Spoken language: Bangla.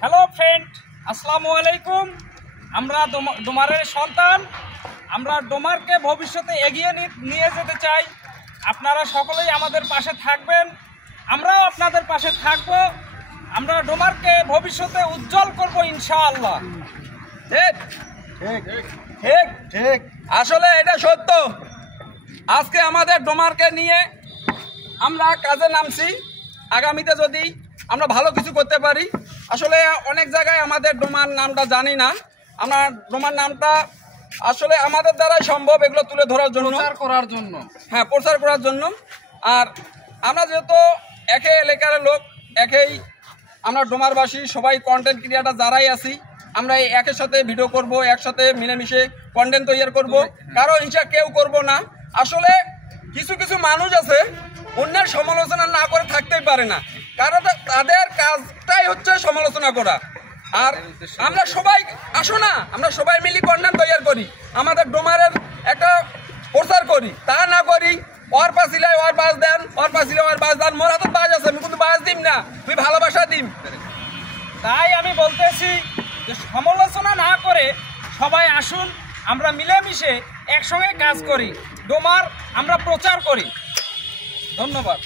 হ্যালো ফ্রেন্ড, আসসালামু আলাইকুম। আমরা ডোমারের সন্তান। আমরা ডোমারকে ভবিষ্যতে এগিয়ে নিয়ে যেতে চাই। আপনারা সকলেই আমাদের পাশে থাকবেন, আমরাও আপনাদের পাশে থাকব। আমরা ডোমারকে ভবিষ্যতে উজ্জ্বল করব ইনশাআল্লাহ। ঠিক ঠিক ঠিক ঠিক আসলে এটা সত্য। আজকে আমাদের ডোমারকে নিয়ে আমরা কাজে নামছি। আগামীতে যদি আমরা ভালো কিছু করতে পারি, আসলে অনেক জায়গায় আমাদের ডোমার নামটা জানি না। আমরা ডোমার নামটা আসলে আমাদের দ্বারাই সম্ভব এগুলো তুলে ধরার জন্য, প্রচার করার জন্য। হ্যাঁ, প্রচার করার জন্য। আর আমরা যেহেতু একই এলাকার লোক, একই আমরা ডোমারবাসী, সবাই কন্টেন্ট ক্রিয়েটার যারাই আছি, আমরা এই একের সাথে ভিডিও করব, একসাথে মিলেমিশে কন্টেন্ট তৈরি করব, কারো হিংসা কেউ করব না। আসলে কিছু কিছু মানুষ আছে অন্যের সমালোচনা না করে থাকতেই পারে না, কারণ তাদের কাজটাই হচ্ছে সমালোচনা করা। আর আমরা সবাই আসো না, আমরা সবাই মিলে কন্টেন্ট তৈরি করি, আমাদের ডোমারের একটা প্রচার করি। তা না করি ওর পাশিলে ওর বাস দেন, ওর পাশিলে ওর বাস দেন। মোর হাতে বাস আছে, আমি কিন্তু বাস দিম না, তুই ভালোবাসা দিম। তাই আমি বলতেছি যে সমালোচনা না করে সবাই আসুন, আমরা মিলেমিশে একসঙ্গে কাজ করি, ডোমার আমরা প্রচার করি। ধন্যবাদ।